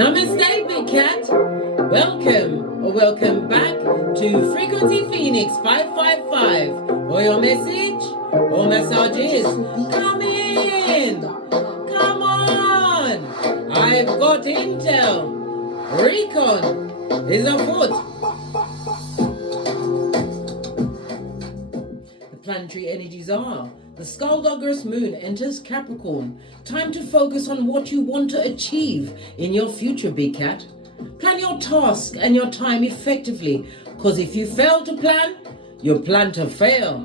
Namaste, Big Cat. Welcome back to Frequency Phoenix 555. Or your message or messages. Come in. Come on. I've got intel. Recon is afoot. The planetary energies are: the Skullduggerous moon enters Capricorn. Time to focus on what you want to achieve in your future, Big Cat. Plan your task and your time effectively, because if you fail to plan, you plan to fail.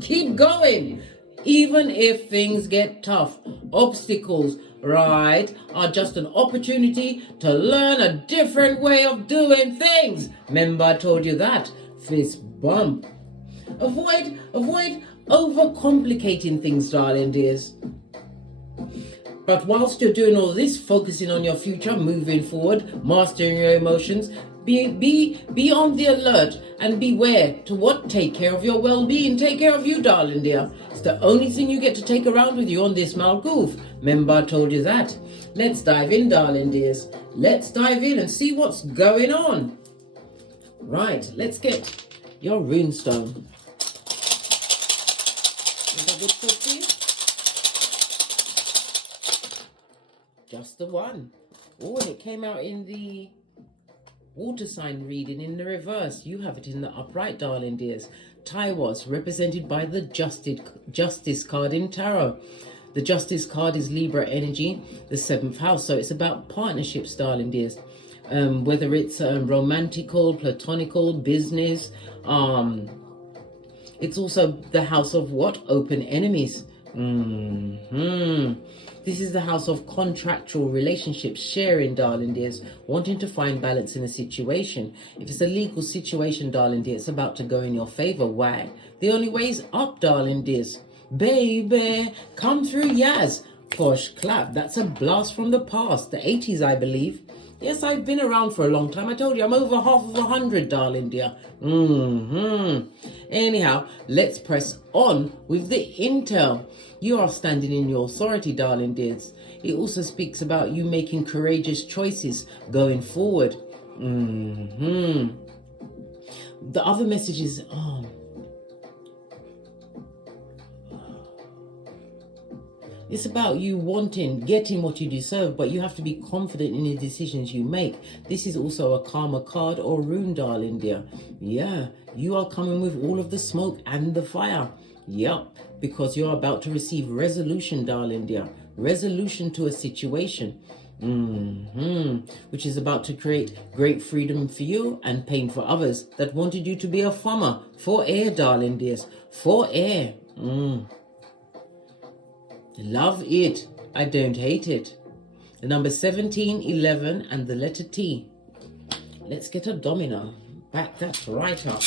Keep going. Even if things get tough, obstacles, right, are just an opportunity to learn a different way of doing things. Remember I told you that. Fist bump. Avoid overcomplicating things, darling dears. But whilst you're doing all this, focusing on your future, moving forward, mastering your emotions, be on the alert and beware to what? Take care of your well-being. Take care of you, darling dear. It's the only thing you get to take around with you on this Malkoof. Remember I told you that. Let's dive in, darling dears. Let's dive in and see what's going on. Right, let's get your runestone. Is that good for you? Just the one. Oh, and it came out in the water sign reading in the reverse. You have it in the upright, darling dears. Taiwas, represented by the Justice card in Tarot. The Justice card is Libra energy, the 7th house. So it's about partnerships, darling dears. Whether it's romantical, platonical, business. It's also the house of what? Open enemies. This is the house of contractual relationships, sharing, darling dears, wanting to find balance in a situation. If it's a legal situation, darling dear, it's about to go in your favor. Why? The only way is up, darling dears. Baby, come through, Yaz. Posh clap. That's a blast from the past, the 80s, I believe. Yes, I've been around for a long time. I told you, I'm over half of 100, darling dear. Anyhow, let's press on with the intel. You are standing in your authority, darling dears. It also speaks about you making courageous choices going forward. The other message is, it's about you getting what you deserve, but you have to be confident in the decisions you make. This is also a karma card or rune, darling dear. Yeah, you are coming with all of the smoke and the fire. Yup, because you're about to receive resolution, darling dear. Resolution to a situation. Which is about to create great freedom for you and pain for others that wanted you to be a farmer. For air, darling dears. For air. Love it. I don't hate it. The number 17, 11, and the letter T. Let's get a domino. Back that right up.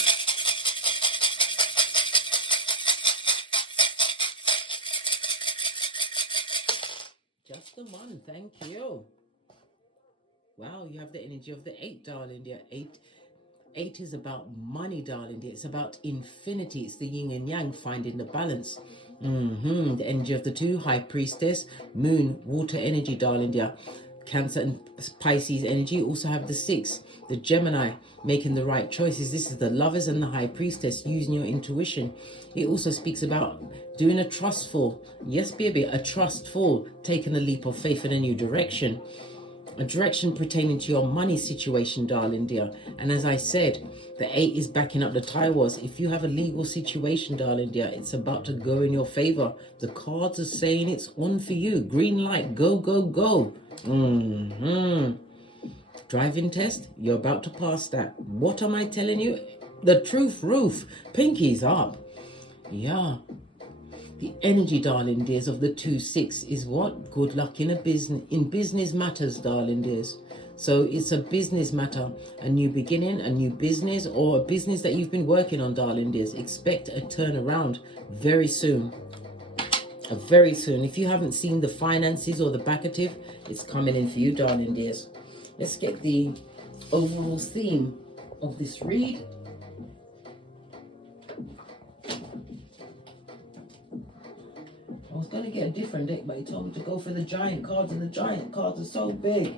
Just the one. Thank you. Wow, you have the energy of the 8, darling dear. 8 is about money, darling dear. It's about infinity. It's the yin and yang, finding the balance. The energy of the 2, High Priestess, Moon, water energy, darling dear. Cancer and Pisces energy. Also have the 6, the Gemini, making the right choices. This is the Lovers and the High Priestess, using your intuition. It also speaks about doing a trustful, yes baby, a trustful, taking a leap of faith in a new direction. A direction pertaining to your money situation, darling dear. And as I said, the 8 is backing up the Taiwas. If you have a legal situation, darling dear, it's about to go in your favor. The cards are saying it's on for you. Green light, go, go, go. Driving test, you're about to pass that. What am I telling you? The truth roof. Pinkies up. Yeah. The energy, darling dears, of the 2-6 is what? Good luck in business matters, darling dears. So it's a business matter, a new beginning, a new business, or a business that you've been working on, darling dears. Expect a turnaround very soon. Very soon. If you haven't seen the finances or the backative, it's coming in for you, darling dears. Let's get the overall theme of this read. was going to get a different deck, but he told me to go for the giant cards, and the giant cards are so big.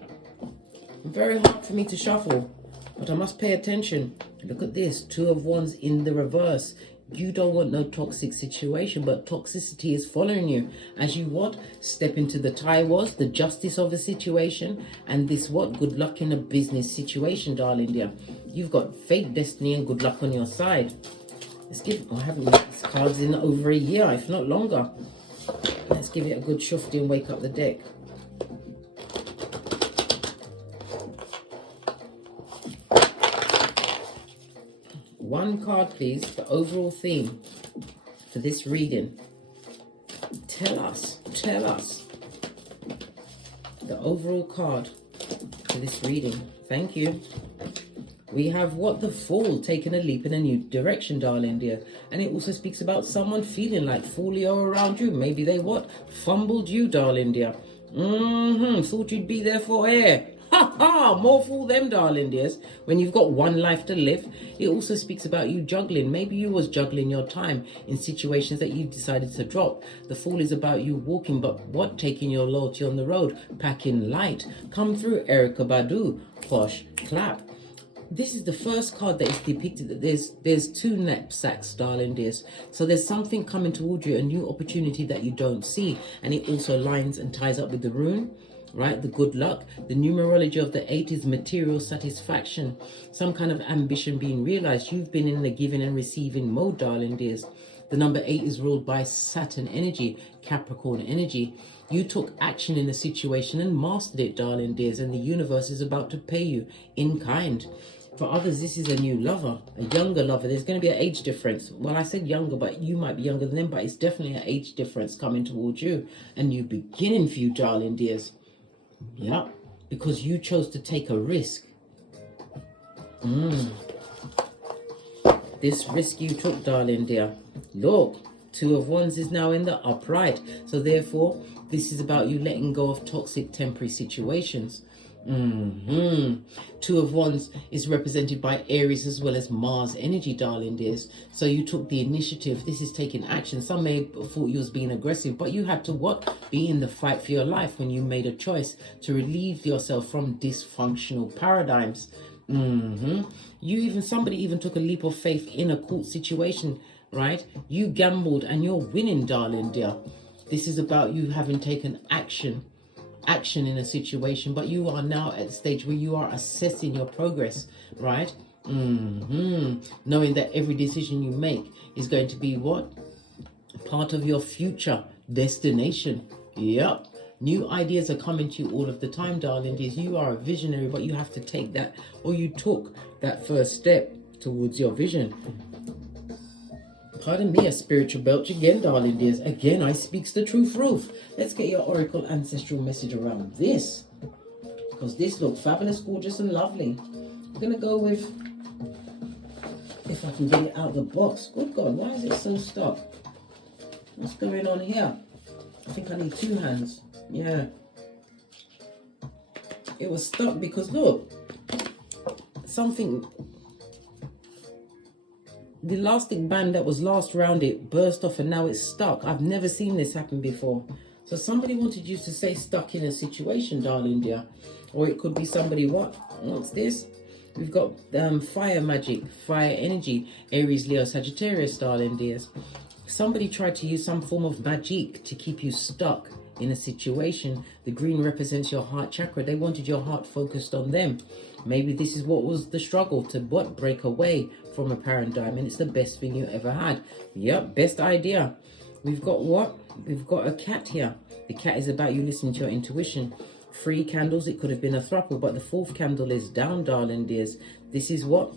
Very hard for me to shuffle, but I must pay attention. Look at this, 2 of Wands in the reverse. You don't want no toxic situation, but toxicity is following you as you what? Step into the Taiwas, the justice of a situation, and this what? Good luck in a business situation, darling dear. You've got fate, destiny, and good luck on your side. Let's give, I haven't used these cards in over a year, if not longer. Let's give it a good shufty and wake up the deck. One card, please, the overall theme for this reading. Tell us the overall card for this reading. Thank you. We have what? The Fool, taking a leap in a new direction, darling dear. And it also speaks about someone feeling like folio around you. Maybe they what? Fumbled you, darling dear. Thought you'd be there for air. Ha ha! More fool them, darling dears. When you've got one life to live. It also speaks about you juggling. Maybe you was juggling your time in situations that you decided to drop. The Fool is about you walking, but what? Taking your loyalty on the road. Packing light. Come through, Erica Badu. Posh. Clap. This is the first card that is depicted that there's 2 knapsacks, darling dears. So there's something coming towards you, a new opportunity that you don't see. And it also lines and ties up with the rune. Right, the good luck. The numerology of the 8 is material satisfaction, some kind of ambition being realized. You've been in the giving and receiving mode, darling dears. The number 8 is ruled by Saturn energy, Capricorn energy. You took action in a situation and mastered it, darling dears, and the universe is about to pay you in kind. For others, this is a new lover, a younger lover. There's going to be an age difference. Well, I said younger, but you might be younger than them, but it's definitely an age difference coming towards you. A new beginning for you, darling dears. Yeah, because you chose to take a risk. This risk you took, darling dear. Look, 2 of Wands is now in the upright. So therefore, this is about you letting go of toxic temporary situations. 2 of Wands is represented by Aries as well as Mars energy, darling dears. So you took the initiative. This is taking action. Some may have thought you was being aggressive, but you had to what? Be in the fight for your life when you made a choice to relieve yourself from dysfunctional paradigms. Somebody even took a leap of faith in a court situation, right? You gambled and you're winning, darling dear. This is about you having taken action in a situation, but you are now at the stage where you are assessing your progress, right? Knowing that every decision you make is going to be what? Part of your future destination. Yep. New ideas are coming to you all of the time, darling dears. You are a visionary, but you have to take that, or you took that first step towards your vision. Pardon me, a spiritual belch again, darling dears. Again, I speaks the truth, Ruth. Let's get your oracle ancestral message around this, because this looks fabulous, gorgeous, and lovely. I'm going to go with, if I can get it out of the box. Good God, why is it so stuck? What's going on here? I think I need 2 hands. Yeah. It was stuck because, look, something... The elastic band that was last around it burst off and now it's stuck. I've never seen this happen before. So somebody wanted you to say stuck in a situation, darling dear. Or it could be somebody, what's this? We've got fire magic, fire energy, Aries, Leo, Sagittarius, darling dears. Somebody tried to use some form of magic to keep you stuck in a situation. The green represents your heart chakra. They wanted your heart focused on them. Maybe this is what was the struggle to break away from a paradigm, and it's the best thing you ever had. Yep, best idea. We've got what? We've got a cat here. The cat is about you listening to your intuition. 3 candles, it could have been a throuple, but the 4th candle is down, darling dears. This is what?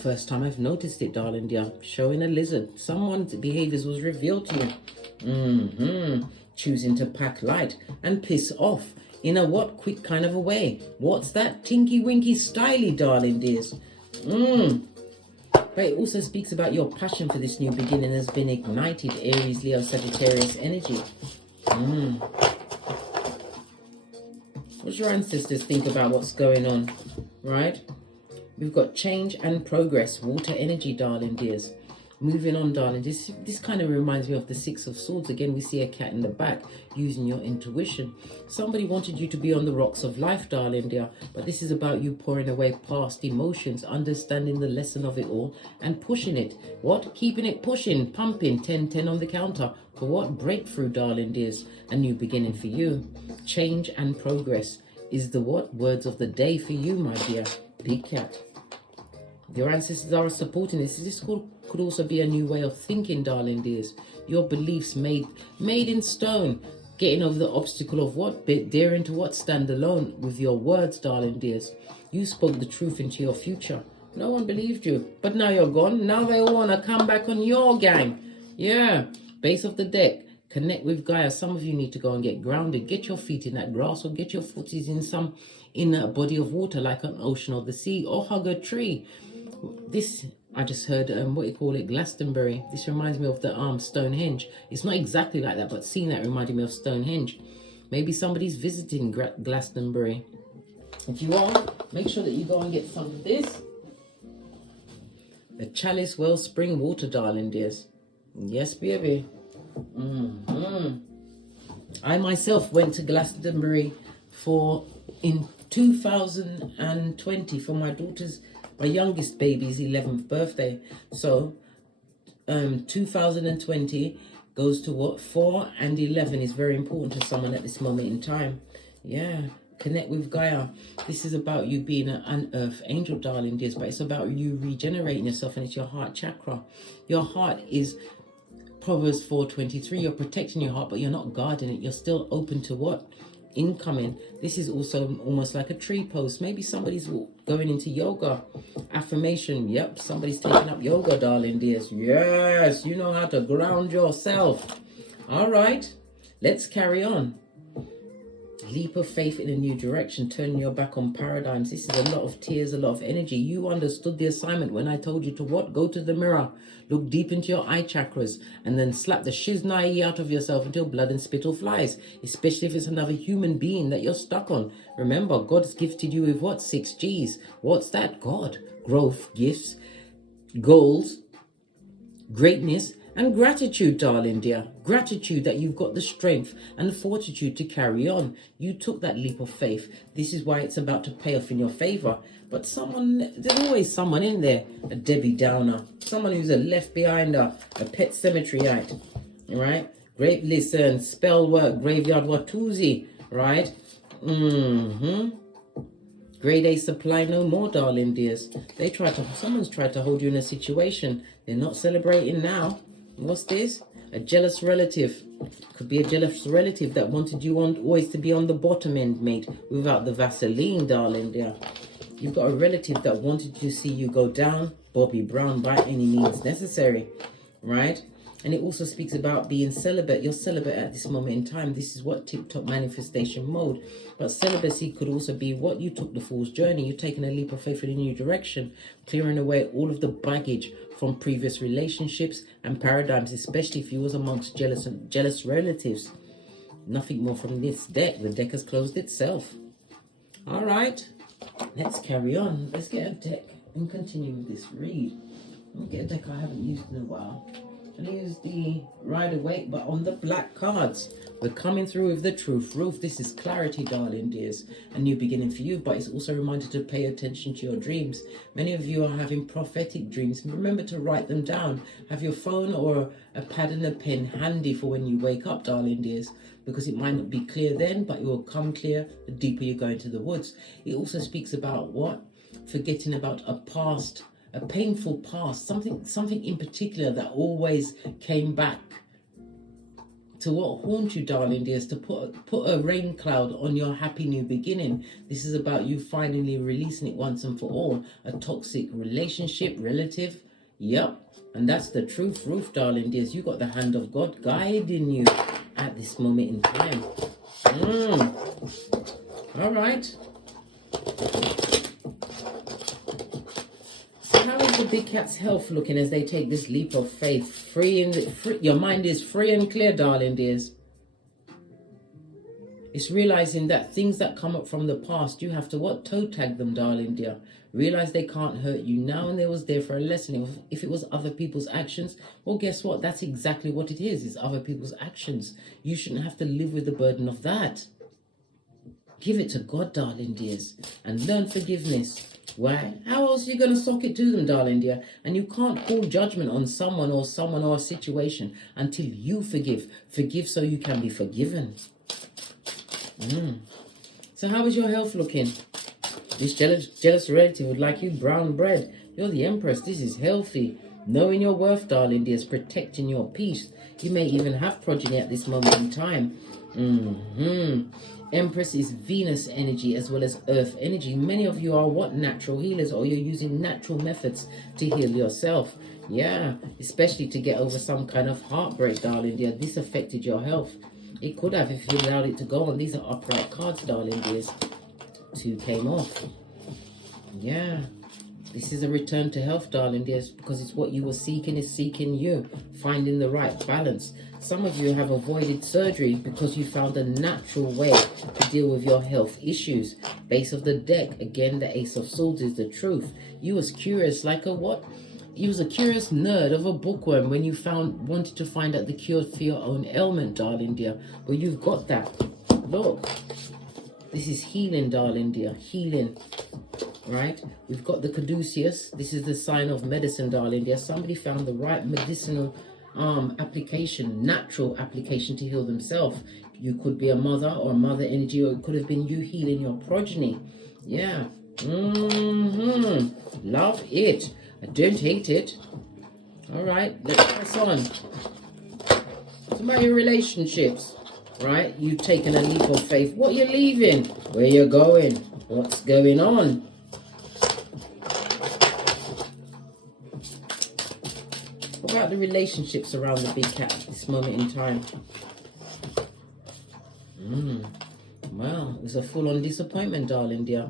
First time I've noticed it, darling dear. Showing a lizard. Someone's behaviors was revealed to you. Choosing to pack light and piss off in a what? Quick kind of a way. What's that? Tinky winky styly, darling dears. But it also speaks about your passion for this new beginning has been ignited. Aries, Leo, Sagittarius energy. What do your ancestors think about what's going on, right? We've got change and progress, water energy, darling dears. Moving on, darling. This kind of reminds me of the Six of Swords. Again, we see a cat in the back using your intuition. Somebody wanted you to be on the rocks of life, darling dear. But this is about you pouring away past emotions, understanding the lesson of it all, and pushing it. What? Keeping it pushing, pumping. 10-10 on the counter. For what? Breakthrough, darling dears. A new beginning for you. Change and progress is the what? Words of the day for you, my dear. Big cat. Your ancestors are supporting this. This could also be a new way of thinking, darling dears. Your beliefs made in stone. Getting over the obstacle of what? Daring to what? Stand alone with your words, darling dears. You spoke the truth into your future. No one believed you. But now you're gone. Now they all want to come back on your gang. Yeah. Base of the deck. Connect with Gaia. Some of you need to go and get grounded. Get your feet in that grass, or get your footies in a body of water like an ocean or the sea, or hug a tree. This, I just heard, what you call it, Glastonbury. This reminds me of the Stonehenge. It's not exactly like that, but seeing that reminded me of Stonehenge. Maybe somebody's visiting Glastonbury. If you are, make sure that you go and get some of this. The Chalice Wellspring Water, darling dears. Yes, baby. I myself went to Glastonbury in 2020 for my youngest baby's 11th birthday. So 2020 goes to what? 4 and 11 is very important to someone at this moment in time. Yeah. Connect with Gaia. This is about you being an earth angel, darling dears, but it's about you regenerating yourself, and it's your heart chakra. Your heart is Proverbs 4:23. You're protecting your heart, but you're not guarding it. You're still open to what? Incoming. This is also almost like a tree post. Maybe somebody's going into yoga. Affirmation. Yep, somebody's taking up yoga, darling dears. Yes, you know how to ground yourself. All right, let's carry on. Leap of faith in a new direction, turning your back on paradigms. This is a lot of tears, a lot of energy. You understood the assignment when I told you to what? Go to the mirror, look deep into your eye chakras, and then slap the shiznai out of yourself until blood and spittle flies, especially if it's another human being that you're stuck on. Remember, God's gifted you with what? 6 G's. What's that? God, growth, gifts, goals, greatness, and gratitude, darling dear. Gratitude that you've got the strength and the fortitude to carry on. You took that leap of faith. This is why it's about to pay off in your favor. But there's always someone in there, a Debbie Downer, someone who's a left behinder, a pet cemeteryite, right? Great listen, spell work, graveyard watusi, right? Grade A supply no more, darling dears. Someone's tried to hold you in a situation. They're not celebrating now. What's this? A jealous relative. Could be a jealous relative that wanted you always to be on the bottom end, mate, without the Vaseline, darling dear. You've got a relative that wanted to see you go down, Bobby Brown, by any means necessary, right? And it also speaks about being celibate. You're celibate at this moment in time. This is what tip-top manifestation mode. But celibacy could also be what? You took the fool's journey. You're taking a leap of faith in a new direction, clearing away all of the baggage from previous relationships and paradigms, especially if you was amongst jealous relatives. Nothing more from this deck. The deck has closed itself. All right, let's carry on. Let's get a deck and continue with this read. Let me get a deck I haven't used in a while. I'll use the Rider-Waite, but on the black cards. We're coming through with the truth. Ruth, this is clarity, darling dears. A new beginning for you, but it's also a reminder to pay attention to your dreams. Many of you are having prophetic dreams. Remember to write them down. Have your phone or a pad and a pen handy for when you wake up, darling dears, because it might not be clear then, but it will come clear the deeper you go into the woods. It also speaks about what? Forgetting about a past, a painful past, something in particular that always came back to what haunt you, darling dears, to put a rain cloud on your happy new beginning. This is about you finally releasing it once and for all. A toxic relationship, relative, yep, and that's the truth, Ruth, darling dears. You got the hand of God guiding you at this moment in time. All right. How is the big cat's health looking as they take this leap of faith? Your mind is free and clear, darling dears. It's realizing that things that come up from the past, you have to what? Toe tag them, darling dear. Realize they can't hurt you now, and they was there for a lesson. If it was other people's actions, well, guess what? That's exactly what it is. It's other people's actions. You shouldn't have to live with the burden of that. Give it to God, darling dears, and learn forgiveness. Why? How else are you going to sock it to them, darling dear? And you can't call judgment on someone or a situation until you forgive. Forgive so you can be forgiven. So how is your health looking? This jealous relative would like you brown bread. You're the Empress. This is healthy. Knowing your worth, darling dear, is protecting your peace. You may even have progeny at this moment in time. Empress is Venus energy as well as Earth energy. Many of you are what? Natural healers, or you're using natural methods to heal yourself. Yeah, especially to get over some kind of heartbreak, darling dear. This affected your health. It could have if you allowed it to go on. These are upright cards, darling dears. 2 came off. Yeah. This is a return to health, darling dears, because it's what you were seeking is seeking you. Finding the right balance. Some of you have avoided surgery because you found a natural way to deal with your health issues. Base of the deck, again, the Ace of Swords is the truth. You was curious like a what? You was a curious nerd of a bookworm when you wanted to find out the cure for your own ailment, darling dear. But you've got that. Look. This is healing, darling dear. Healing. Right? We've got the caduceus. This is the sign of medicine, darling dear. Somebody found the right medicinal application, natural application to heal themselves. You could be a mother or mother energy, or it could have been you healing your progeny. Yeah. Love it. I don't hate it. All right, let's press on. It's about your relationships, right? You've taken a leap of faith. What you're leaving? Where you're going? What's going on? What about the relationships around the big cat at this moment in time? Well, it was a full-on disappointment, darling dear.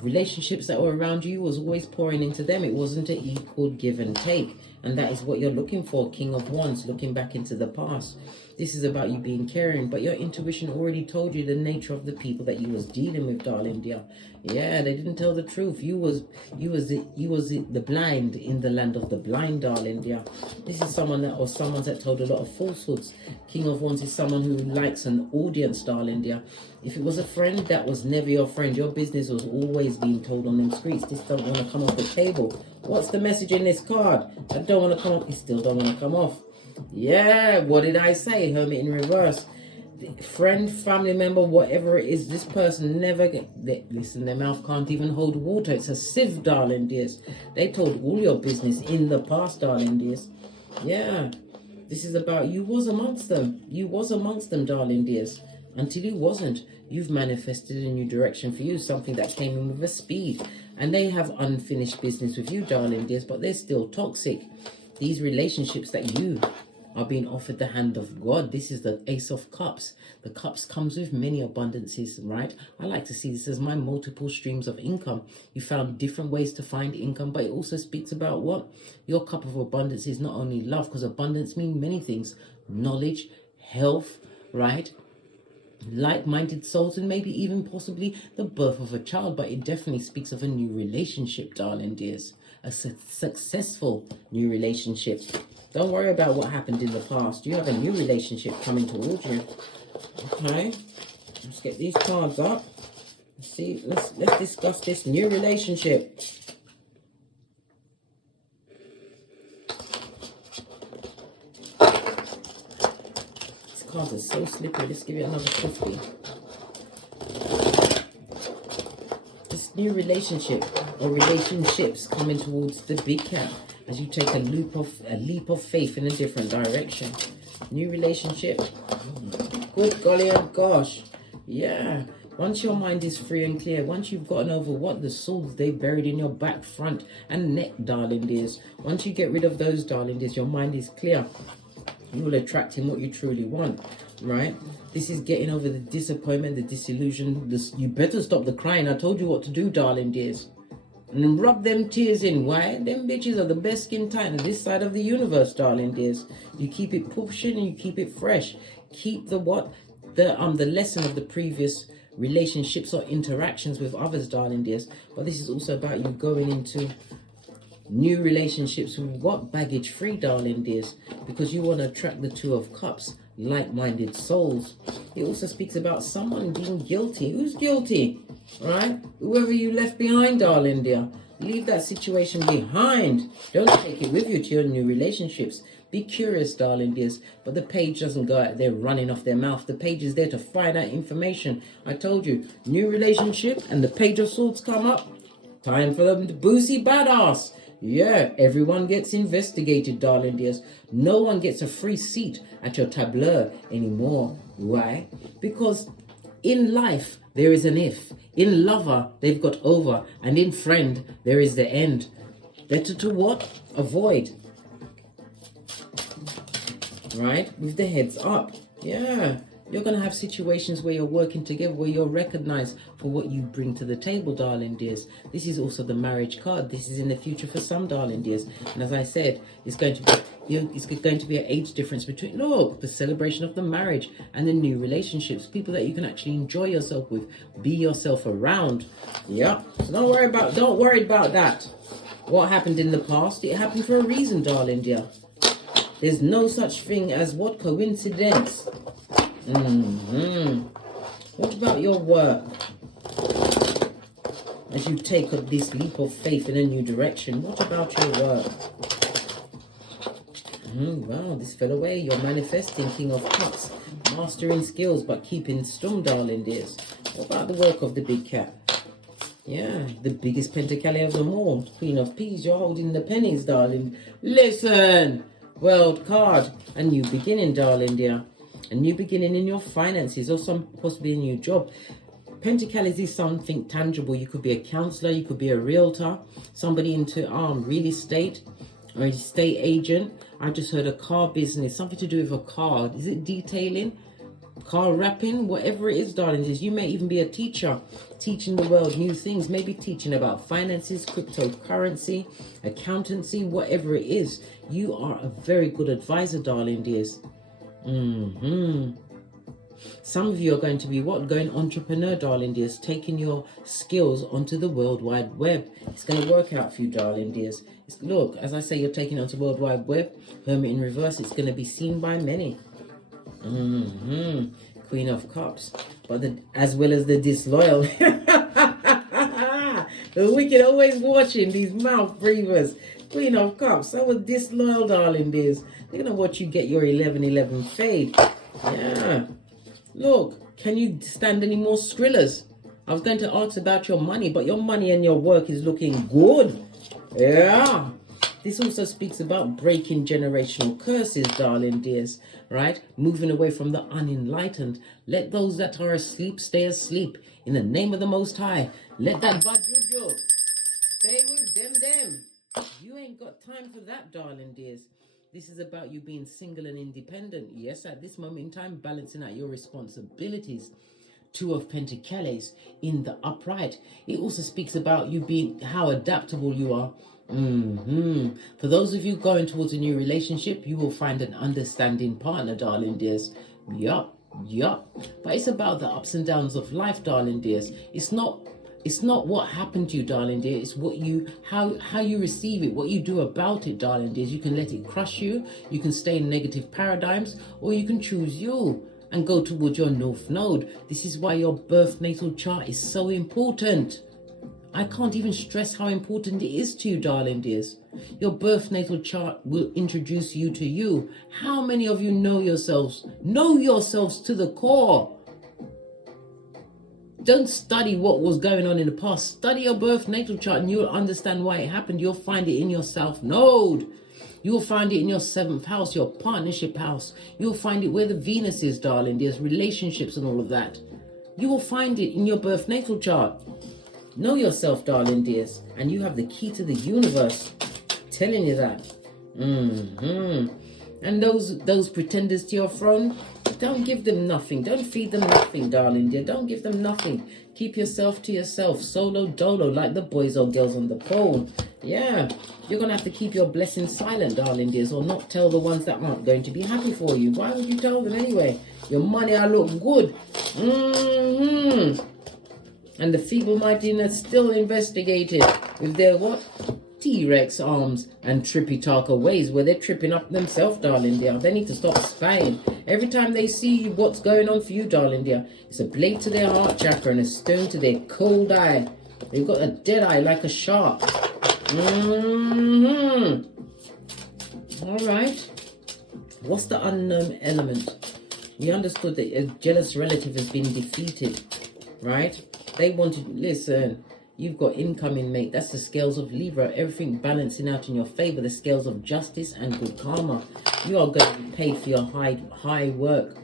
Relationships that were around you was always pouring into them. It wasn't an equal give and take. And that is what you're looking for, King of Wands, looking back into the past. This is about you being caring, but your intuition already told you the nature of the people that you was dealing with, darling dear. Yeah, they didn't tell the truth. You was the blind in the land of the blind, darling dear. This is someone that told a lot of falsehoods. King of Wands is someone who likes an audience, darling dear. If it was a friend, that was never your friend. Your business was always being told on them streets. This don't want to come off the table. What's the message in this card? I don't want to come off. It still don't want to come off. Yeah, what did I say? Hermit in reverse. Friend, family member, whatever it is, this person never listen, their mouth can't even hold water. It's a sieve, darling dears. They told all your business in the past, darling dears. Yeah, this is about you was amongst them. You was amongst them, darling dears. Until you wasn't, you've manifested a new direction for you, something that came in with a speed. And they have unfinished business with you, darling dears, but they're still toxic. These relationships that you are being offered the hand of God. This is the Ace of Cups. The cups comes with many abundances, right? I like to see this as my multiple streams of income. You found different ways to find income, but it also speaks about what? Your cup of abundance is not only love, because abundance means many things. Knowledge, health, right? Like-minded souls, and maybe even possibly the birth of a child. But it definitely speaks of a new relationship, darling dears. A successful new relationship. Don't worry about what happened in the past. You have a new relationship coming towards you. Okay, let's get these cards up. Let's see. Let's discuss this new relationship. These cards are so slippery. Let's give it another 50. This new relationship or relationships coming towards the big cat. As you take a leap of faith in a different direction. New relationship. Good golly, oh gosh. Yeah. Once your mind is free and clear, once you've gotten over what the souls they buried in your back, front, and neck, darling dears. Once you get rid of those, darling dears, your mind is clear. You will attract in what you truly want, right? This is getting over the disappointment, the disillusion. You better stop the crying. I told you what to do, darling dears. And rub them tears in. Why? Them bitches are the best skin tight on this side of the universe, darling dears. You keep it pushing and you keep it fresh. Keep the what? the lesson of the previous relationships or interactions with others, darling dears. But this is also about you going into new relationships with what? Baggage free, darling dears, because you want to attract the Two of Cups, like-minded souls. It also speaks about someone being guilty. Who's guilty? Right? Whoever you left behind, darling dear. Leave that situation behind. Don't take it with you to your new relationships. Be curious, darling dears, but the page doesn't go out there running off their mouth. The page is there to find out information. I told you, new relationship and the Page of Swords come up. Time for them to boozy badass. Yeah, everyone gets investigated, darling dears. No one gets a free seat at your tableau anymore. Why? Because in life, there is an if. In lover, they've got over. And in friend, there is the end. Better to what? Avoid. Right? With the heads up. Yeah. You're going to have situations where you're working together, where you're recognized for what you bring to the table, darling dears. This is also the marriage card. This is in the future for some, darling dears. And as I said, it's going to be an age difference between, look, the celebration of the marriage and the new relationships. People that you can actually enjoy yourself with. Be yourself around. Yeah. So don't worry about that. What happened in the past, it happened for a reason, darling dear. There's no such thing as what? Coincidence. What about your work? As you take this leap of faith in a new direction, what about your work? Wow, this fell away. You're manifesting, King of Cups. Mastering skills, but keeping stum, darling dears. What about the work of the big cat? Yeah, the biggest pentacale of them all. Queen of Peas, you're holding the pennies, darling. Listen! World card. A new beginning, darling dear. A new beginning in your finances, or possibly a new job. Pentacles is something tangible. You could be a counselor, you could be a realtor, somebody into real estate or a estate agent. I just heard a car business, something to do with a car. Is it detailing? Car wrapping? Whatever it is, darling. You may even be a teacher, teaching the world new things. Maybe teaching about finances, cryptocurrency, accountancy, whatever it is. You are a very good advisor, darling dears. Some of you are going to be going entrepreneur, darling dears, taking your skills onto the World Wide Web. It's going to work out for you, darling dears. Look, as I say, you're taking it onto the World Wide Web. Hermit in reverse, it's going to be seen by many. Queen of Cups, but as well as the disloyal. The wicked always watching these mouth breathers. Queen of Cups, so was disloyal, darling dears. They're going to watch you get your 11-11 fade. Yeah. Look, can you stand any more Skrillers? I was going to ask about your money, but your money and your work is looking good. Yeah. This also speaks about breaking generational curses, darling dears. Right? Moving away from the unenlightened. Let those that are asleep stay asleep. In the name of the Most High. Let that Bajuju stay with them. You ain't got time for that, darling dears. This is about you being single and independent. Yes, at this moment in time, balancing out your responsibilities. Two of Pentacles in the upright. It also speaks about you being, how adaptable you are. For those of you going towards a new relationship, you will find an understanding partner, darling dears. Yup. But it's about the ups and downs of life, darling dears. It's not what happened to you, darling dear. It's what how you receive it, what you do about it, darling dears. You can let it crush you. You can stay in negative paradigms, or you can choose you and go towards your North Node. This is why your birth natal chart is so important. I can't even stress how important it is to you, darling dears. Your birth natal chart will introduce you to you. How many of you know yourselves? Know yourselves to the core. Don't study what was going on in the past. Study your birth natal chart and you'll understand why it happened. You'll find it in your South Node. You'll find it in your 7th house, your partnership house. You'll find it where the Venus is, darling. There's relationships and all of that. You will find it in your birth natal chart. Know yourself, darling dears. And you have the key to the universe. Telling you that. And those pretenders to your throne, don't give them nothing. Don't feed them nothing, darling dear. Don't give them nothing. Keep yourself to yourself. Solo dolo, like the boys or girls on the pole. Yeah, you're going to have to keep your blessings silent, darling dears, or not tell the ones that aren't going to be happy for you. Why would you tell them anyway? Your money, I look good. And the feeble-minded are still investigated with their what? T-Rex arms and trippy-talker ways where they're tripping up themselves, darling dear. They need to stop spying. Every time they see what's going on for you, darling dear, it's a blade to their heart chakra and a stone to their cold eye. They've got a dead eye like a shark. All right. What's the unknown element? You understood that a jealous relative has been defeated, right? They wanted, listen, you've got incoming, mate. That's the scales of Libra. Everything balancing out in your favor. The scales of justice and good karma. You are going to be paid for your high work,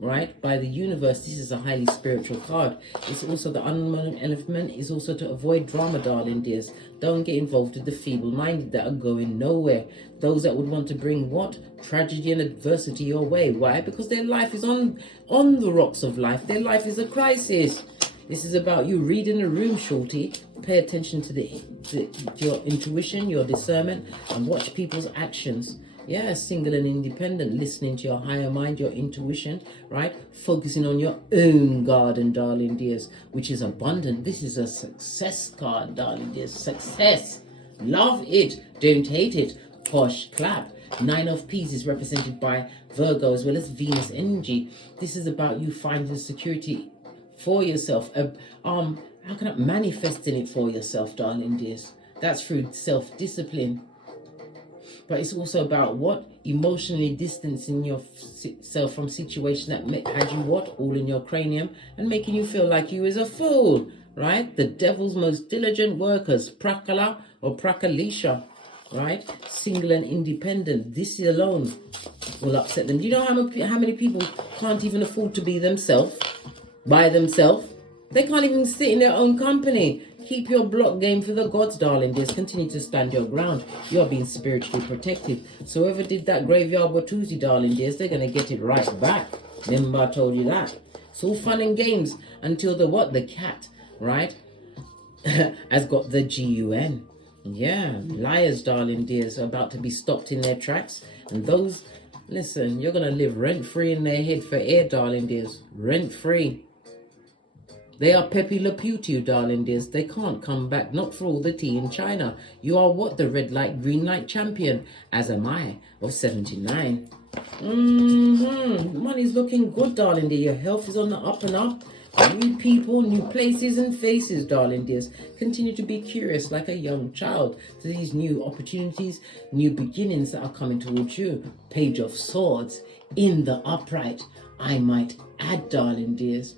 right? By the universe. This is a highly spiritual card. It's also the unknown element is also to avoid drama, darling dears. Don't get involved with the feeble-minded that are going nowhere. Those that would want to bring what? Tragedy and adversity your way. Why? Because their life is on the rocks of life. Their life is a crisis. This is about you reading the room, shorty. Pay attention to your intuition, your discernment, and watch people's actions. Yeah, single and independent, listening to your higher mind, your intuition, right? Focusing on your own garden, darling dears, which is abundant. This is a success card, darling dears. Success. Love it. Don't hate it. Posh clap. 9 of Peas is represented by Virgo as well as Venus energy. This is about you finding security for yourself. How can I manifesting it for yourself, darling dears? That's through self-discipline. But it's also about what? Emotionally distancing yourself from situation that had you what? All in your cranium and making you feel like you is a fool, right? The devil's most diligent workers, Prakala or Prakalisha, right? Single and independent. This alone will upset them. Do you know how many people can't even afford to be themselves, by themselves? They can't even sit in their own company. Keep your block game for the gods, darling dears. Continue to stand your ground. You are being spiritually protected. So whoever did that graveyard Watusi, darling dears, they're going to get it right back. Remember I told you that. It's all fun and games until the what? The cat, right? has got the GUN. Yeah, liars, darling dears, are about to be stopped in their tracks. And those, listen, you're going to live rent-free in their head for air, darling dears. Rent-free. They are Pepe Le Pew to you, darling dears. They can't come back, not for all the tea in China. You are what? The red light, green light champion, as am I, of 79. Money's looking good, darling dear. Your health is on the up and up. New people, new places and faces, darling dears. Continue to be curious like a young child to these new opportunities, new beginnings that are coming towards you. Page of Swords in the upright, I might add, darling dears.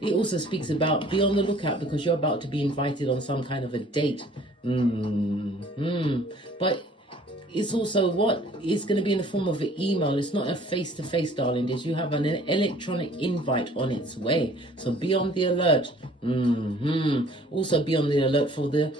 It also speaks about be on the lookout because you're about to be invited on some kind of a date. But it's also what? It's going to be in the form of an email. It's not a face-to-face, darling dears. You have an electronic invite on its way. So be on the alert. Also be on the alert for the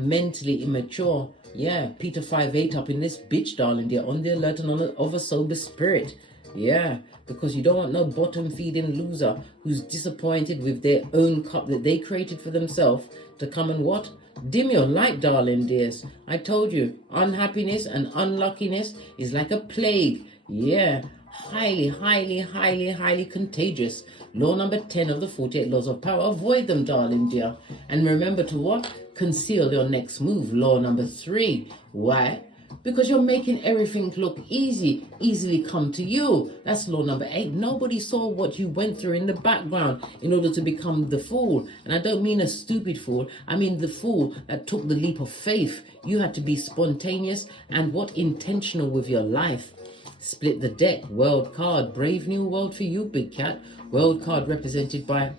mentally immature. Yeah, Peter 5'8" up in this bitch, darling dear. On the alert and of a sober spirit. Yeah, because you don't want no bottom-feeding loser who's disappointed with their own cup that they created for themselves to come and what? Dim your light, darling dears. I told you, unhappiness and unluckiness is like a plague. Yeah, highly, highly, highly, highly contagious. Law number 10 of the 48 laws of power. Avoid them, darling dear. And remember to what? Conceal your next move. Law number 3. Why? Because you're making everything look easily come to you. That's law number 8. Nobody saw what you went through in the background in order to become the fool. And I don't mean a stupid fool. I mean the fool that took the leap of faith. You had to be spontaneous and what? Intentional with your life. Split the deck. World card. Brave new world for you, big cat. World card represented by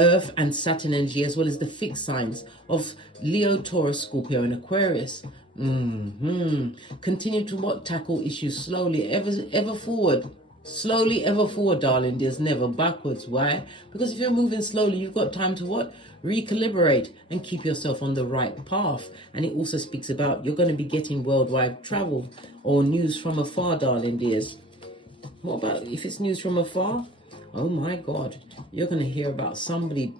Earth and Saturn energy, as well as the fixed signs of Leo, Taurus, Scorpio, and Aquarius. Continue to what? Tackle issues slowly, ever forward. Slowly ever forward, darling. There's never backwards. Why? Because if you're moving slowly, you've got time to what? Recalibrate and keep yourself on the right path. And it also speaks about you're going to be getting worldwide travel or news from afar, darling dears. What about if it's news from afar? Oh my God, you're going to hear about somebody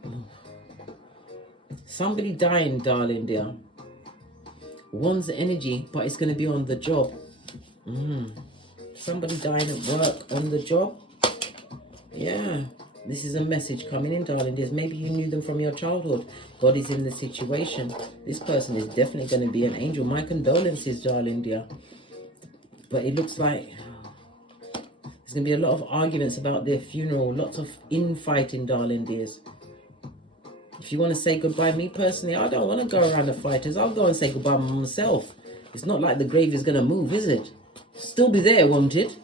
dying, darling dear. One's energy, but it's going to be on the job. Somebody dying at work, on the job. Yeah, this is a message coming in, darling dears. Maybe you knew them from your childhood. God is in the situation. This person is definitely going to be an angel. My condolences, darling dear. But it looks like there's going to be a lot of arguments about their funeral. Lots of infighting, darling dears. If you want to say goodbye, me personally, I don't want to go around the fighters. I'll go and say goodbye myself. It's not like the grave is going to move, is it? Still be there, won't it?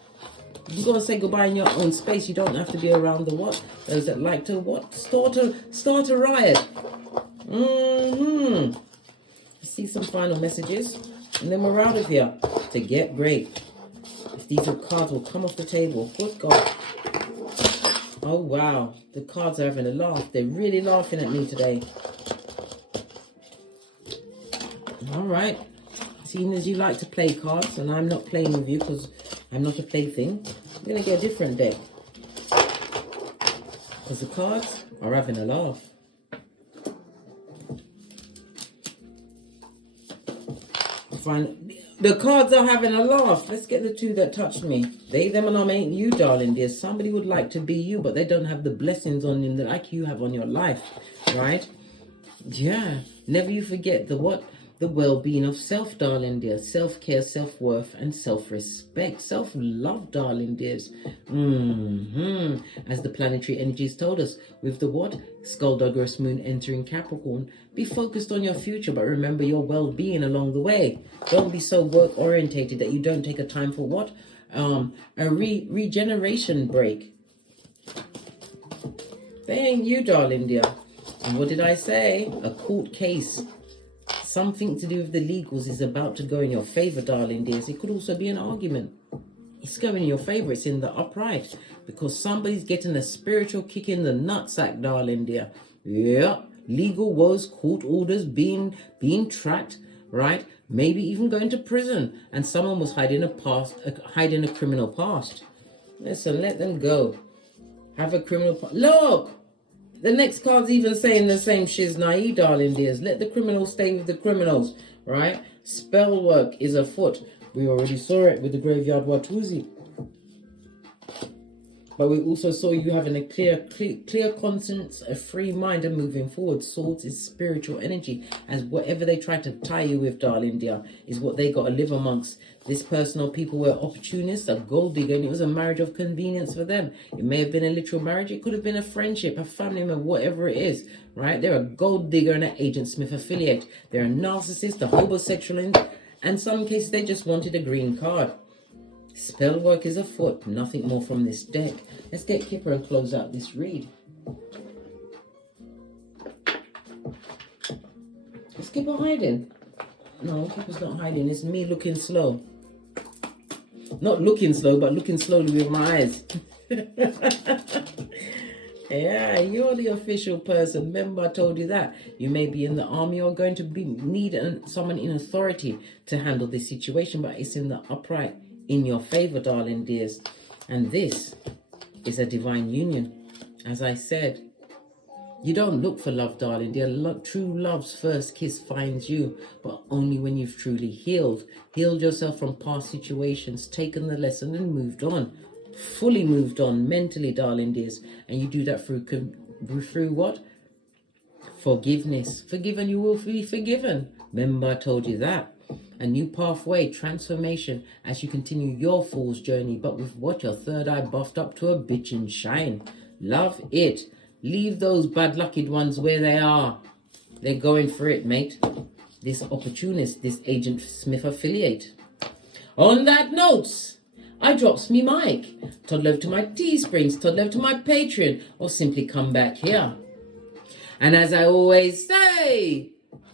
You can go and say goodbye in your own space. You don't have to be around the what? Those that like to what? Start a riot. I see some final messages. And then we're out of here to get great. If these cards will come off the table. Good God. Oh, wow. The cards are having a laugh. They're really laughing at me today. All right. Seeing as you like to play cards, and I'm not playing with you because I'm not a plaything, I'm going to get a different deck. Because the cards are having a laugh. Fine. The cards are having a laugh. Let's get the two that touched me. They, them, and them ain't you, darling dear. Somebody would like to be you, but they don't have the blessings on them that like you have on your life, right? Yeah. Never you forget the what? The well-being of self, darling dear. Self-care, self-worth, and self-respect. Self-love, darling dears. As the planetary energies told us, with the what? Skullduggerous moon entering Capricorn. Be focused on your future, but remember your well-being along the way. Don't be so work-orientated that you don't take a time for what? A regeneration break. They ain't you, darling dear. And what did I say? A court case. Something to do with the legals is about to go in your favor, darling dears. It could also be an argument. It's going in your favor. It's in the upright. Because somebody's getting a spiritual kick in the nutsack, darling dear. Yeah. Legal woes, court orders, being tracked, right? Maybe even going to prison. And someone was hiding a criminal past. Listen, let them go. Have a criminal past. Look! The next card's even saying the same shiznai, darling dears. Let the criminals stay with the criminals, right? Spell work is afoot. We already saw it with the graveyard Watusi. But we also saw you having a clear conscience, a free mind, and moving forward. Swords is spiritual energy, as whatever they try to tie you with, darling dear, is what they got to live amongst. This person or people were opportunists, a gold digger, and it was a marriage of convenience for them. It may have been a literal marriage. It could have been a friendship, a family member, whatever it is, right? They're a gold digger and an Agent Smith affiliate. They're a narcissist, a homosexual, and some cases they just wanted a green card. Spell work is afoot. Nothing more from this deck. Let's get Kipper and close out this read. Is Kipper hiding? No, Kipper's not hiding. It's me looking slow. Not looking slow, but looking slowly with my eyes. Yeah, you're the official person. Remember, I told you that. You may be in the army or going to need someone in authority to handle this situation, but it's in the upright, in your favor, darling dears. And this is a divine union. As I said, you don't look for love, darling dear. True love's first kiss finds you, but only when you've truly healed yourself from past situations, taken the lesson and moved on. Fully moved on mentally, darling dears. And you do that through what? Forgiveness. Forgiven, you will be forgiven. Remember, I told you that. A new pathway, transformation, as you continue your fool's journey, but with what? Your third eye buffed up to a bitch and shine. Love it. Leave those bad lucky ones where they are. They're going for it, mate. This opportunist, this Agent Smith affiliate. On that note, I drops me mic. Toddle over to my Teesprings, toddle over to my Patreon, or simply come back here. And as I always say,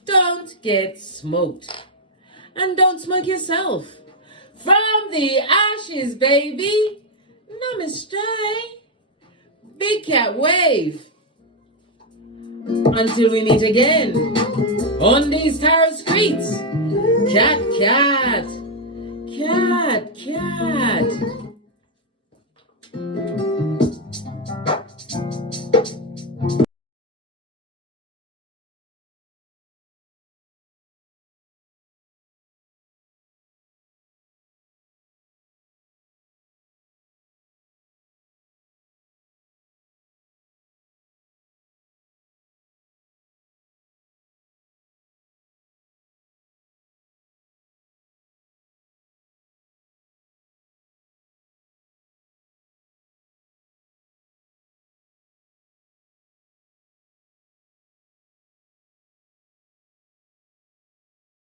don't get smoked. And don't smoke yourself. From the ashes, baby. Namaste. Big cat wave. Until we meet again on these tarot streets. Cat, cat. Cat, cat.